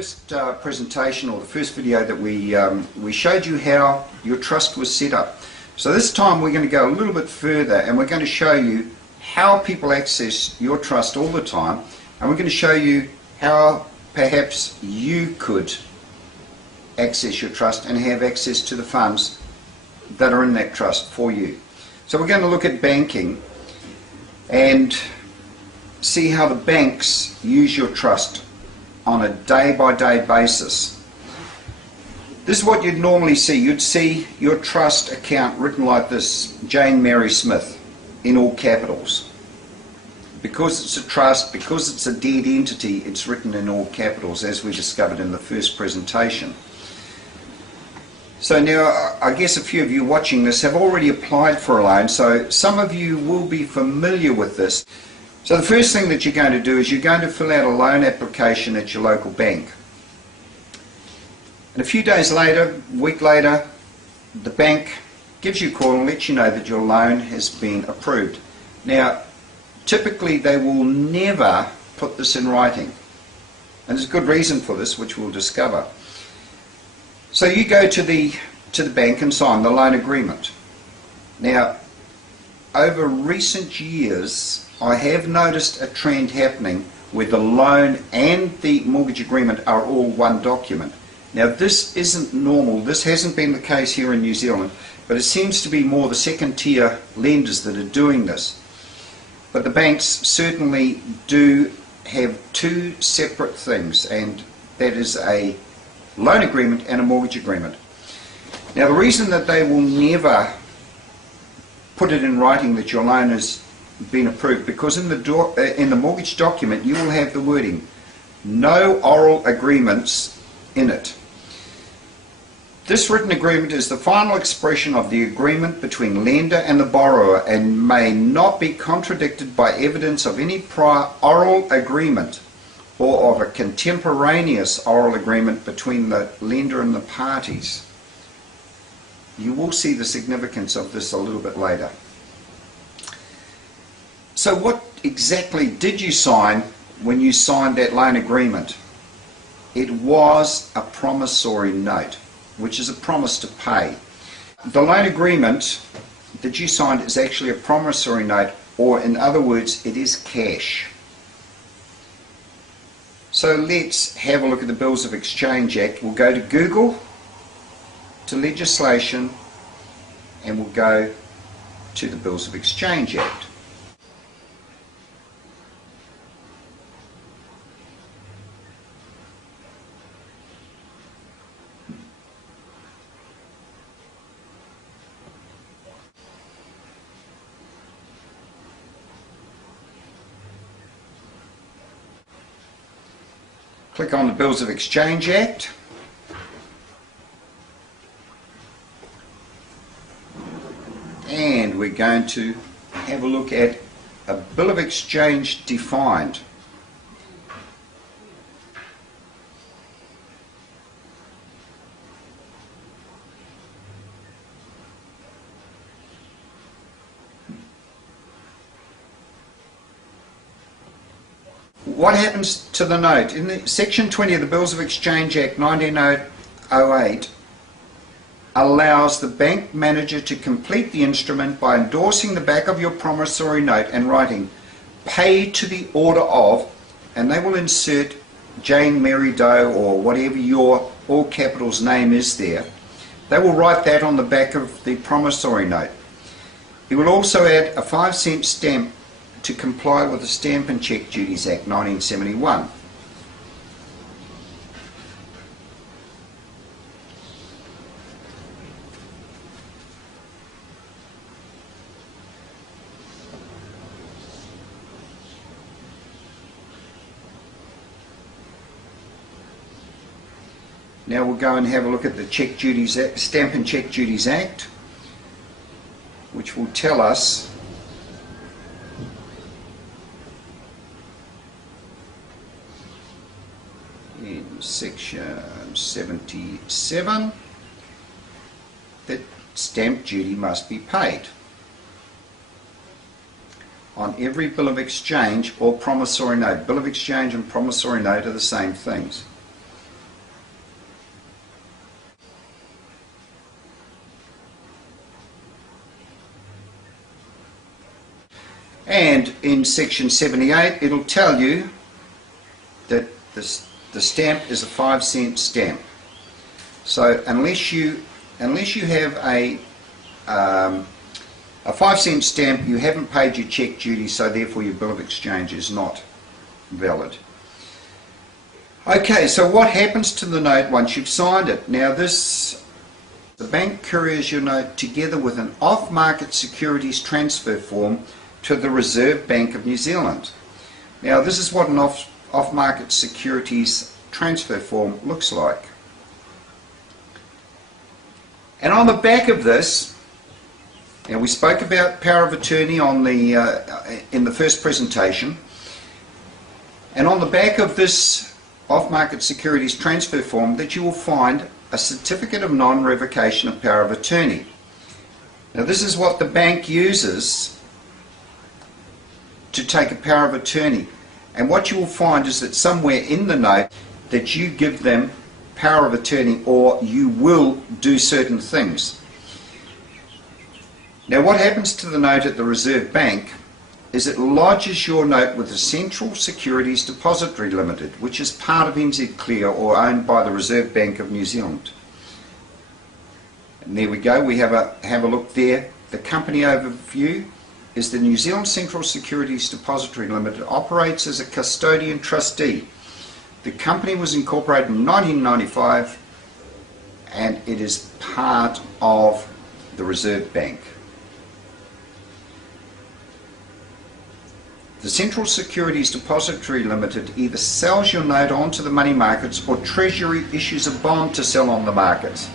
first presentation, or the first video that we showed you how your trust was set up. So this time we're going to go a little bit further and we're going to show you how people access your trust all the time, and we're going to show you how perhaps you could access your trust and have access to the funds that are in that trust for you. So we're going to look at banking and see how the banks use your trust on a day-by-day basis. This is what you'd normally see. You'd see your trust account written like this: Jane Mary Smith, in all capitals. Because it's a trust, because it's a dead entity, it's written in all capitals, as we discovered in the first presentation. So now, I guess a few of you watching this have already applied for a loan, so some of you will be familiar with this. So the first thing that you're going to do is you're going to fill out a loan application at your local bank. And a few days later, a week later, the bank gives you a call and lets you know that your loan has been approved. Now, typically they will never put this in writing. And there's a good reason for this, which we'll discover. So you go to the bank and sign the loan agreement. Now, over recent years, I have noticed a trend happening where the loan and the mortgage agreement are all one document. Now, this isn't normal. This hasn't been the case here in New Zealand, but it seems to be more the second tier lenders that are doing this. But the banks certainly do have two separate things, and that is a loan agreement and a mortgage agreement. Now, the reason that they will never put it in writing that your loan has been approved, because in the mortgage document you will have the wording "no oral agreements" in it. This written agreement is the final expression of the agreement between lender and the borrower and may not be contradicted by evidence of any prior oral agreement or of a contemporaneous oral agreement between the lender and the parties. You will see the significance of this a little bit later. So what exactly did you sign when you signed that loan agreement? It was a promissory note, which is a promise to pay. The loan agreement that you signed is actually a promissory note, or in other words, it is cash. So let's have a look at the Bills of Exchange Act. We'll go to Google, to legislation, and we'll go to the Bills of Exchange Act. Click on the Bills of Exchange Act. And we're going to have a look at a bill of exchange defined. What happens to the note? In the Section 20 of the Bills of Exchange Act 1908 allows the bank manager to complete the instrument by endorsing the back of your promissory note and writing "paid to the order of," and they will insert Jane Mary Doe or whatever your all capitals name is there. They will write that on the back of the promissory note. He will also add a 5-cent stamp to comply with the Stamp and Check Duties Act 1971. Now we'll go and have a look at the Check Duties Act, Stamp and Check Duties Act, which will tell us in section 77 that stamp duty must be paid on every bill of exchange or promissory note. Bill of exchange and promissory note are the same things. And in section 78 it'll tell you that the stamp is a 5-cent stamp. So unless you have a 5-cent stamp, you haven't paid your check duty, so therefore your bill of exchange is not valid. Okay, so what happens to the note once you've signed it? Now the bank couriers your note together with an off-market securities transfer form to the Reserve Bank of New Zealand. Now this is what an off-market securities transfer form looks like. And on the back of this, now we spoke about power of attorney on in the first presentation, and on the back of this off-market securities transfer form that you will find a certificate of non-revocation of power of attorney. Now this is what the bank uses to take a power of attorney, and what you will find is that somewhere in the note that you give them power of attorney, or you will do certain things. Now what happens to the note at the Reserve Bank is it lodges your note with the Central Securities Depository Limited, which is part of NZ Clear or owned by the Reserve Bank of New Zealand. And there we go, we have a look there. The company overview is the New Zealand Central Securities Depository Limited operates as a custodian trustee. The company was incorporated in 1995 and it is part of the Reserve Bank. The Central Securities Depository Limited either sells your note onto the money markets or Treasury issues a bond to sell on the markets.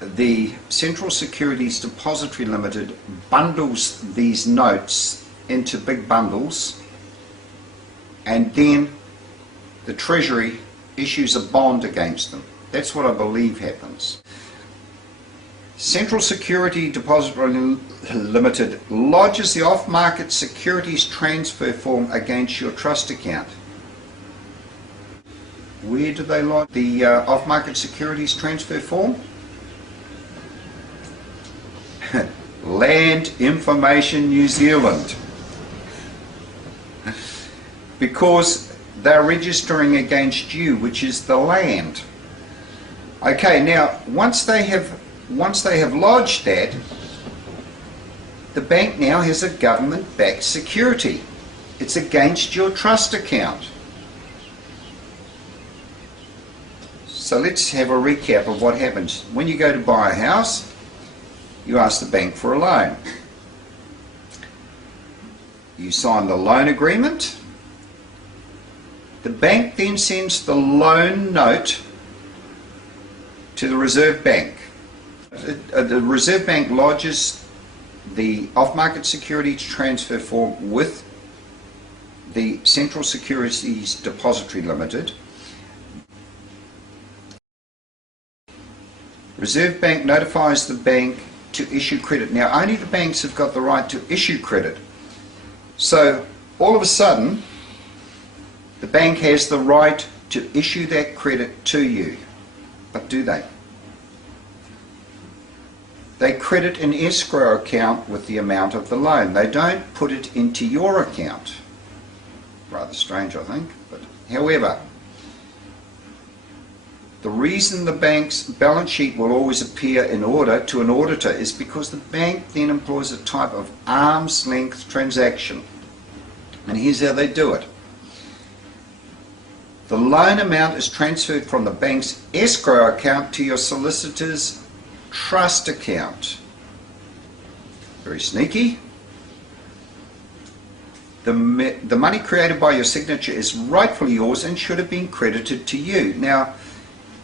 The Central Securities Depository Limited bundles these notes into big bundles, and then the Treasury issues a bond against them. That's what I believe happens. Central Security Depository Limited lodges the off-market securities transfer form against your trust account. Where do they lodge the off-market securities transfer form? Land Information New Zealand. Because they're registering against you, which is the land. Okay, now once they have lodged that, the bank now has a government-backed security. It's against your trust account. So let's have a recap of what happens. When you go to buy a house, you ask the bank for a loan. You sign the loan agreement. The bank then sends the loan note to the Reserve Bank. The Reserve Bank lodges the off-market securities transfer form with the Central Securities Depository Limited. Reserve Bank notifies the bank to issue credit. Now only the banks have got the right to issue credit. So all of a sudden the bank has the right to issue that credit to you. But do they? They credit an escrow account with the amount of the loan. They don't put it into your account. Rather strange, I think. But however, the reason the bank's balance sheet will always appear in order to an auditor is because the bank then employs a type of arm's length transaction. And here's how they do it. The loan amount is transferred from the bank's escrow account to your solicitor's trust account. Very sneaky. The money created by your signature is rightfully yours and should have been credited to you. Now,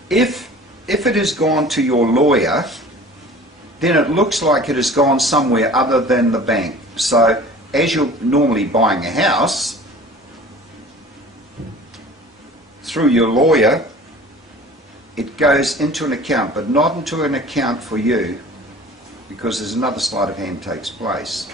if it has gone to your lawyer, then it looks like it has gone somewhere other than the bank. So, as you're normally buying a house, through your lawyer, it goes into an account, but not into an account for you, because there's another sleight of hand takes place.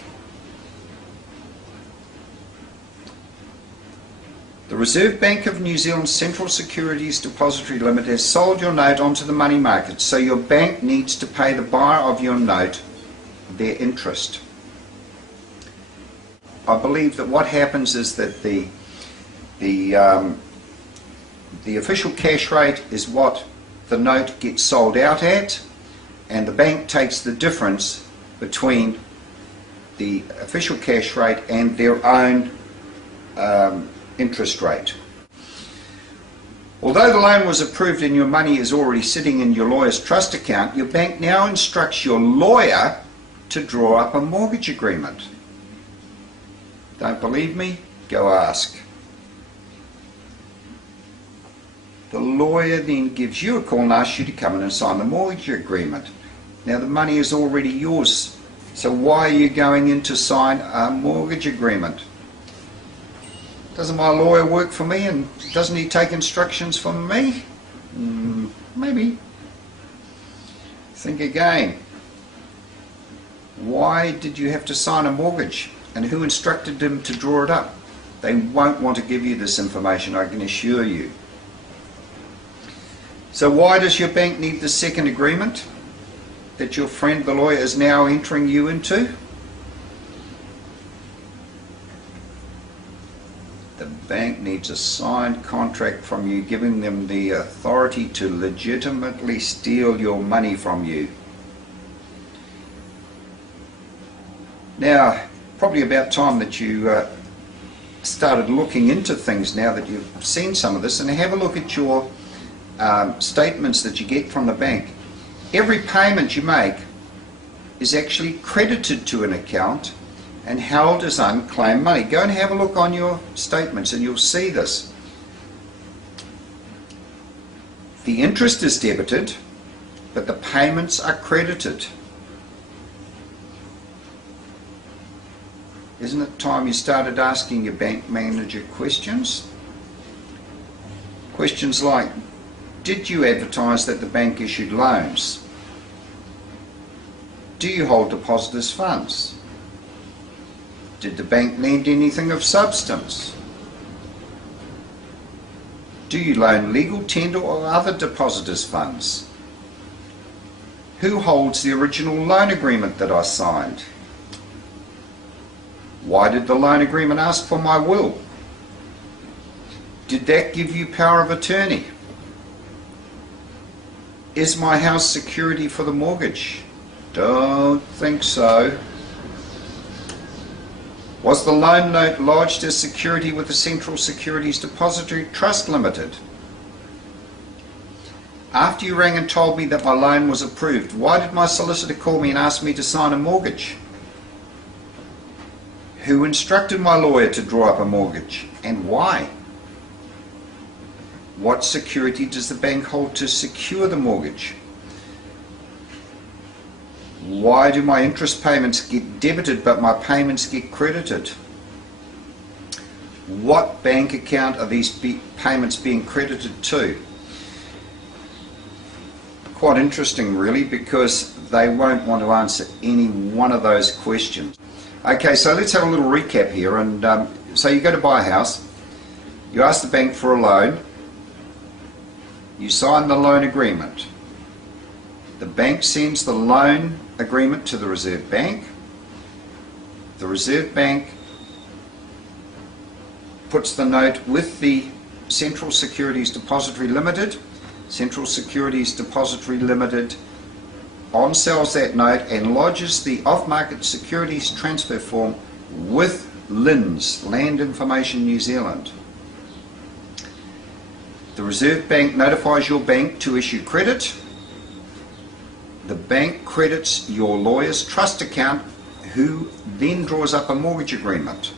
The Reserve Bank of New Zealand Central Securities Depository Limited has sold your note onto the money market, so your bank needs to pay the buyer of your note their interest. I believe that what happens is that the official cash rate is what the note gets sold out at, and the bank takes the difference between the official cash rate and their own interest rate. Although the loan was approved and your money is already sitting in your lawyer's trust account, your bank now instructs your lawyer to draw up a mortgage agreement. Don't believe me? Go ask. The lawyer then gives you a call and asks you to come in and sign the mortgage agreement. Now the money is already yours, so why are you going in to sign a mortgage agreement? Doesn't my lawyer work for me, and doesn't he take instructions from me? Maybe. Think again. Why did you have to sign a mortgage, and who instructed them to draw it up? They won't want to give you this information, I can assure you. So why does your bank need the second agreement that your friend the lawyer is now entering you into? The bank needs a signed contract from you giving them the authority to legitimately steal your money from you. Now, probably about time that you started looking into things now that you've seen some of this, and have a look at your statements that you get from the bank. Every payment you make is actually credited to an account and held as unclaimed money. Go and have a look on your statements and you'll see this. The interest is debited, but the payments are credited. Isn't it time you started asking your bank manager questions? Questions like, did you advertise that the bank issued loans? Do you hold depositors' funds? Did the bank lend anything of substance? Do you loan legal tender or other depositors' funds? Who holds the original loan agreement that I signed? Why did the loan agreement ask for my will? Did that give you power of attorney? Is my house security for the mortgage? Don't think so. Was the loan note lodged as security with the Central Securities Depository Trust Limited? After you rang and told me that my loan was approved, why did my solicitor call me and ask me to sign a mortgage? Who instructed my lawyer to draw up a mortgage, and why? What security does the bank hold to secure the mortgage? Why do my interest payments get debited but my payments get credited? What bank account are these payments being credited to? Quite interesting really, because they won't want to answer any one of those questions. Okay, so let's have a little recap here. And so you go to buy a house, you ask the bank for a loan, you sign the loan agreement. The bank sends the loan agreement to the Reserve Bank. The Reserve Bank puts the note with the Central Securities Depository Limited. Central Securities Depository Limited on-sells that note and lodges the off-market securities transfer form with LINZ, Land Information New Zealand. The Reserve Bank notifies your bank to issue credit. The bank credits your lawyer's trust account, who then draws up a mortgage agreement,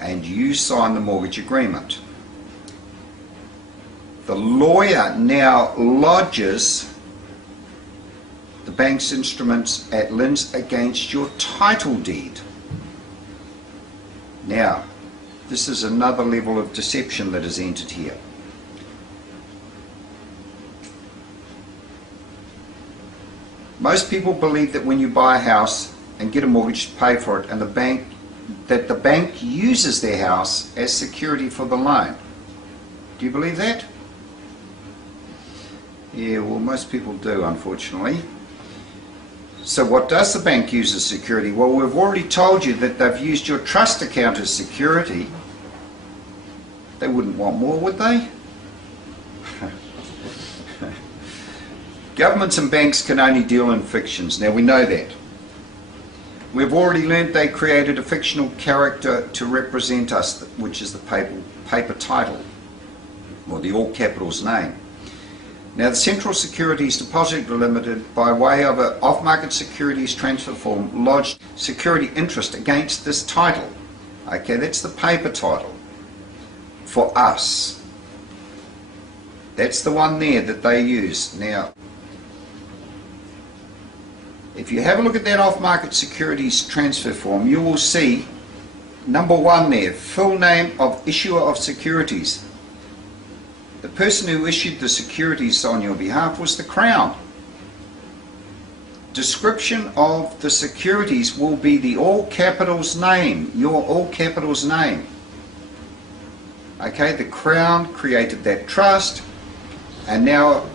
and you sign the mortgage agreement. The lawyer now lodges the bank's instruments at LINZ against your title deed. Now, this is another level of deception that is entered here. Most people believe that when you buy a house and get a mortgage to pay for it, and the bank uses their house as security for the loan. Do you believe that? Yeah, well, most people do, unfortunately. So what does the bank use as security? Well, we've already told you that they've used your trust account as security. They wouldn't want more, would they? Governments and banks can only deal in fictions. Now we know that. We've already learnt they created a fictional character to represent us, which is the paper title, or the all capitals name. Now the Central Securities Depository Limited, by way of an off-market securities transfer form, lodged security interest against this title. Okay, that's the paper title for us. That's the one there that they use. Now, if you have a look at that off-market securities transfer form, you will see number 1 there, full name of issuer of securities. The person who issued the securities on your behalf was the Crown. Description of the securities will be the all capitals name, your all capitals name. Okay, the Crown created that trust, and now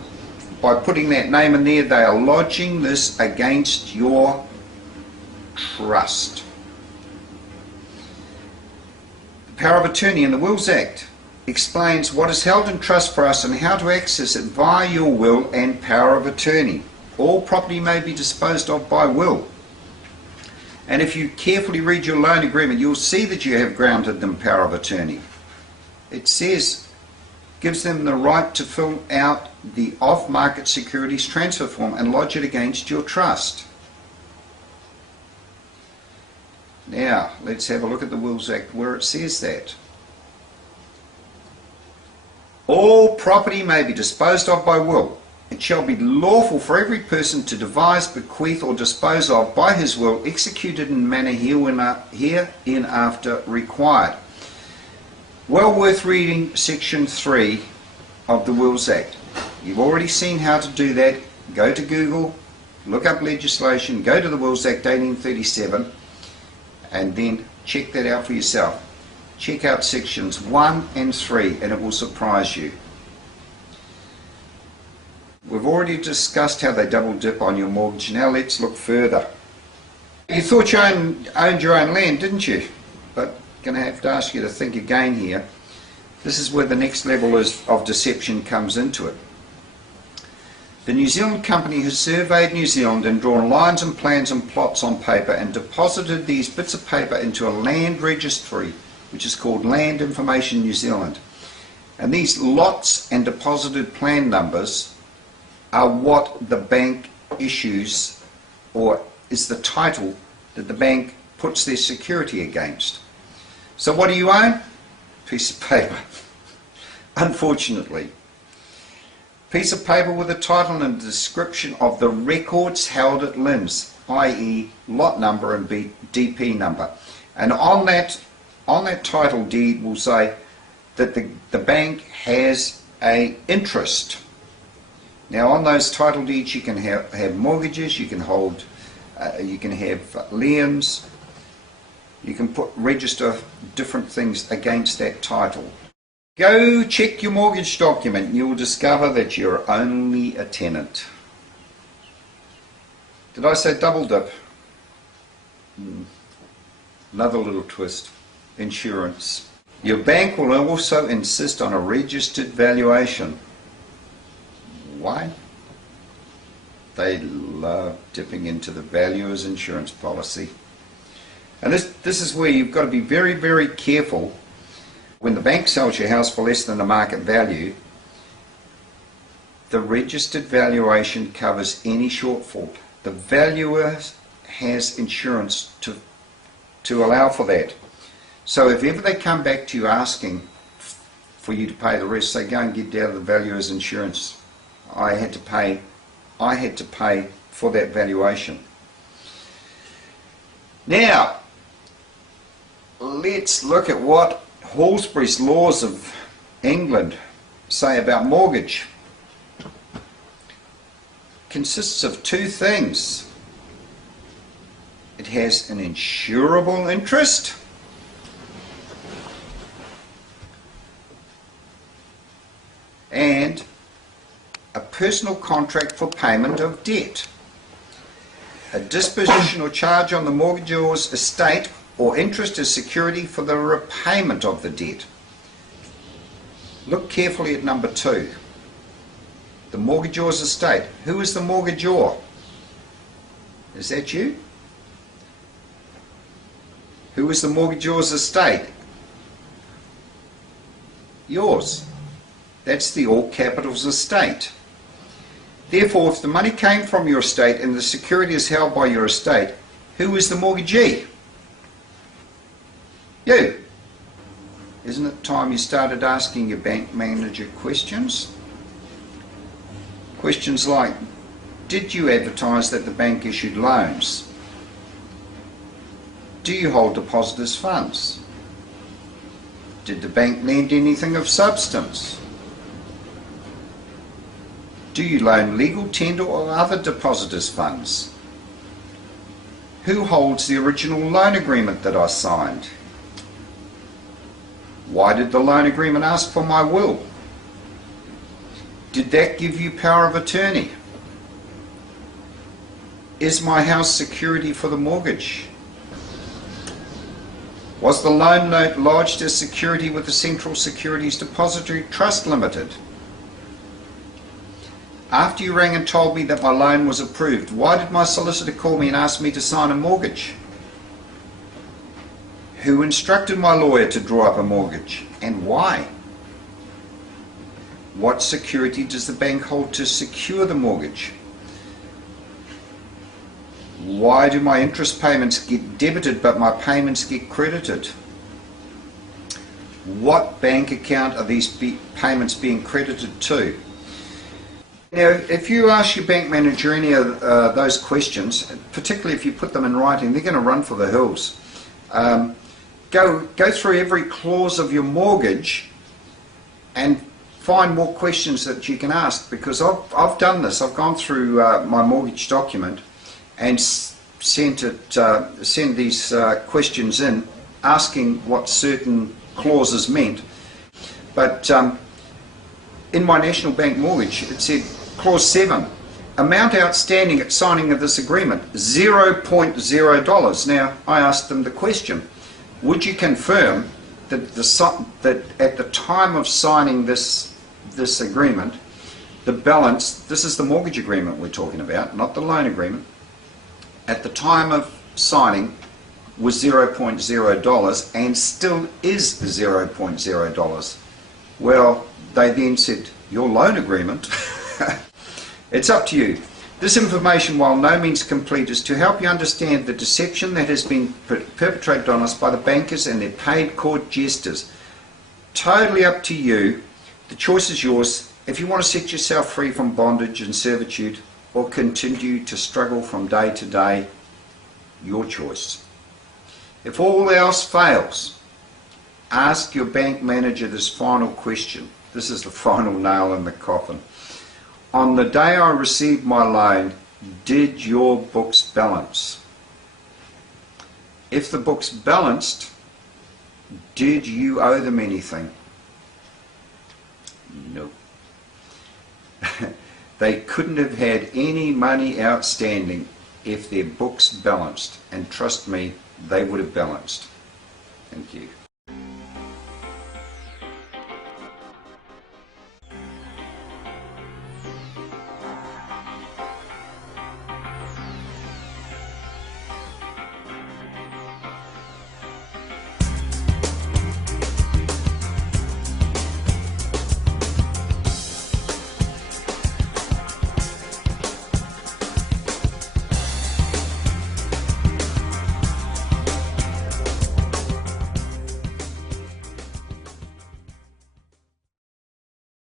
by putting that name in there, they are lodging this against your trust. The Power of Attorney in the Wills Act explains what is held in trust for us and how to access it via your will and power of attorney. All property may be disposed of by will. And if you carefully read your loan agreement, you'll see that you have granted them power of attorney. It says, gives them the right to fill out the off-market securities transfer form and lodge it against your trust. Now, let's have a look at the Wills Act where it says that. All property may be disposed of by will. It shall be lawful for every person to devise, bequeath, or dispose of by his will, executed in manner hereinafter required. Well worth reading section 3 of the Wills Act. You've already seen how to do that. Go to Google, look up legislation, go to the Wills Act 1837, and then check that out for yourself. Check out sections 1 and 3 and it will surprise you. We've already discussed how they double dip on your mortgage. Now let's look further. You thought you owned your own land, didn't you? But I'm going to have to ask you to think again here. This is where the next level of deception comes into it. The New Zealand company has surveyed New Zealand and drawn lines and plans and plots on paper and deposited these bits of paper into a land registry, which is called Land Information New Zealand. And these lots and deposited plan numbers are what the bank issues, or is the title that the bank puts their security against. So what do you own? Piece of paper. Unfortunately. Piece of paper with a title and a description of the records held at LINZ, i.e. lot number and DP number. And on that title deed will say that the bank has an interest. Now on those title deeds you can have mortgages, you can hold, you can have liens, you can register different things against that title. Go check your mortgage document and you will discover that you're only a tenant. Did I say double dip? Another little twist. Insurance. Your bank will also insist on a registered valuation. Why? They love dipping into the valuer's insurance policy. And this is where you've got to be very, very careful. When the bank sells your house for less than the market value, the registered valuation covers any shortfall. The valuer has insurance to allow for that. So if ever they come back to you asking for you to pay the rest, say go and get out of the valuer's insurance. I had to pay for that valuation. Now, let's look at what Halsbury's Laws of England say about mortgage. Consists of two things. It has an insurable interest and a personal contract for payment of debt. a disposition or charge on the mortgagor's estate or interest as security for the repayment of the debt. Look carefully at number 2. The mortgagor's estate. Who is the mortgagor? Is that you? Who is the mortgagor's estate? Yours. That's the all capitals estate. Therefore, if the money came from your estate and the security is held by your estate, who is the mortgagee? You. Isn't it time you started asking your bank manager questions? Questions like, did you advertise that the bank issued loans? Do you hold depositors' funds? Did the bank lend anything of substance? Do you loan legal tender or other depositors' funds? Who holds the original loan agreement that I signed? Why did the loan agreement ask for my will? Did that give you power of attorney? Is my house security for the mortgage? Was the loan note lodged as security with the Central Securities Depository Trust Limited? After you rang and told me that my loan was approved, why did my solicitor call me and ask me to sign a mortgage? Who instructed my lawyer to draw up a mortgage, and why? What security does the bank hold to secure the mortgage? Why do my interest payments get debited but my payments get credited? What bank account are these payments being credited to? Now, if you ask your bank manager any of those questions, particularly if you put them in writing, they're going to run for the hills. Go through every clause of your mortgage and find more questions that you can ask, because I've done this. I've gone through my mortgage document and send these questions in, asking what certain clauses meant. But in my National Bank mortgage, it said, clause 7, amount outstanding at signing of this agreement, $0.0. Now, I asked them the question, would you confirm that that at the time of signing this agreement, the balance, this is the mortgage agreement we're talking about, not the loan agreement, at the time of signing was $0.0 and still is $0.0. Well, they then said, your loan agreement? It's up to you. This information, while no means complete, is to help you understand the deception that has been perpetrated on us by the bankers and their paid court jesters. Totally up to you. The choice is yours. If you want to set yourself free from bondage and servitude, or continue to struggle from day to day, your choice. If all else fails, ask your bank manager this final question. This is the final nail in the coffin. On the day I received my loan, did your books balance? If the books balanced, did you owe them anything? No. They couldn't have had any money outstanding if their books balanced, and trust me, they would have balanced. Thank you.